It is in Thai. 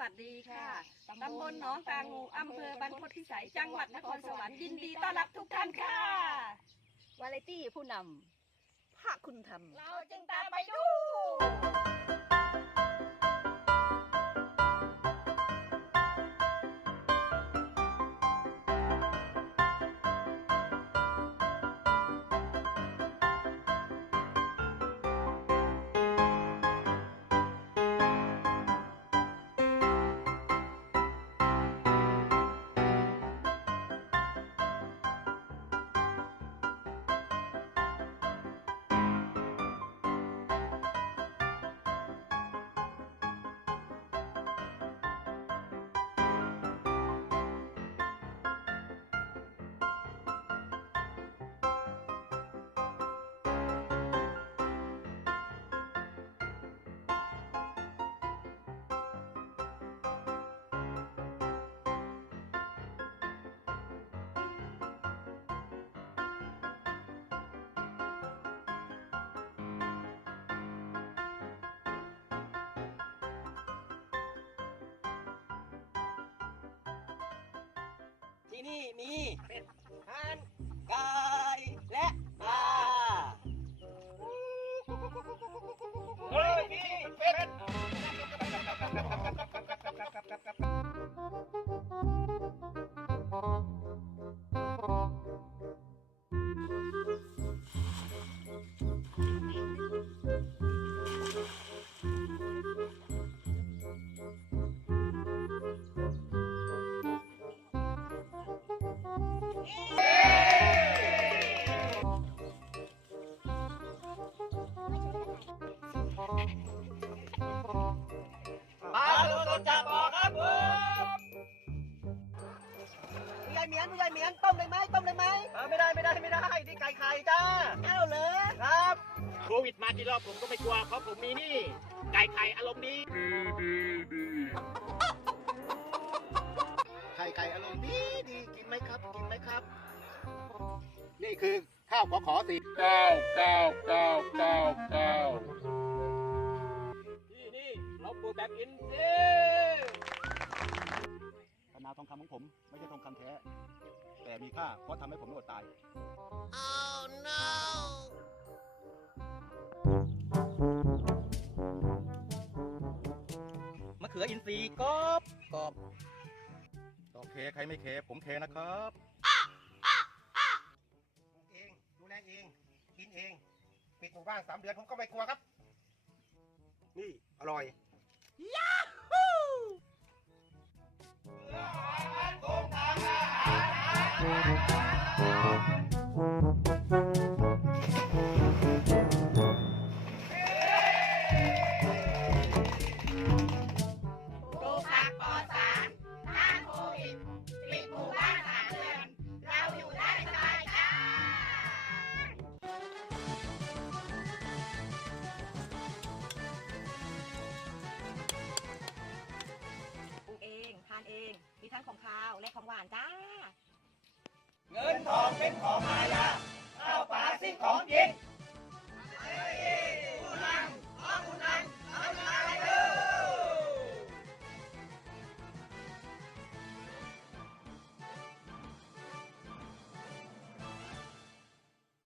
วัสดีค่ะ ตำบลหนองตางูอำเภอบรรพตพิสัย จังหวัดนครสวรรค์ยินดีต้อนรับทุกท่านค่ะ วาไรตี้ผู้นำภาคคุณธรรมเราจึงตามไปดู ที่นี่มีเป็น ปลาสดๆจากบ่อครับผมผู้ใหญ่เหมียนผู้ใหญ่เหมียนต้มเลยไหมต้มเลยไหมไม่ได้ไม่ได้ไม่ได้นี่ไก่ไข่จ้าเอ้าเลยครับโควิดมากี่รอบผมก็ไม่กลัวเพราะผมมีนี่ ไก่ไข่อารมณ์ดีไนี่คือข้าวขอขอสีเก้าเก้าเก้าเก้าเก้าที่นี่เราปลูกแบบอินทรีย์ธนาทองคำของผมไม่ใช่ทองคำแท้ แต่มีค่าเพราะทำให้ผมไม่อดตายมะเขืออินทรีย์กรอบกรอบต้องเคใครไม่เคผมเคนะครับ เอง กินเอง ปิดหมู่บ้านสามเดือนผมก็ไม่กลัวครับ นี่อร่อยย้าหู้ ทั้งของคาวและของหวานจ้า เงินทองเป็นของมายาข้าวปลาสิ่งของเย็น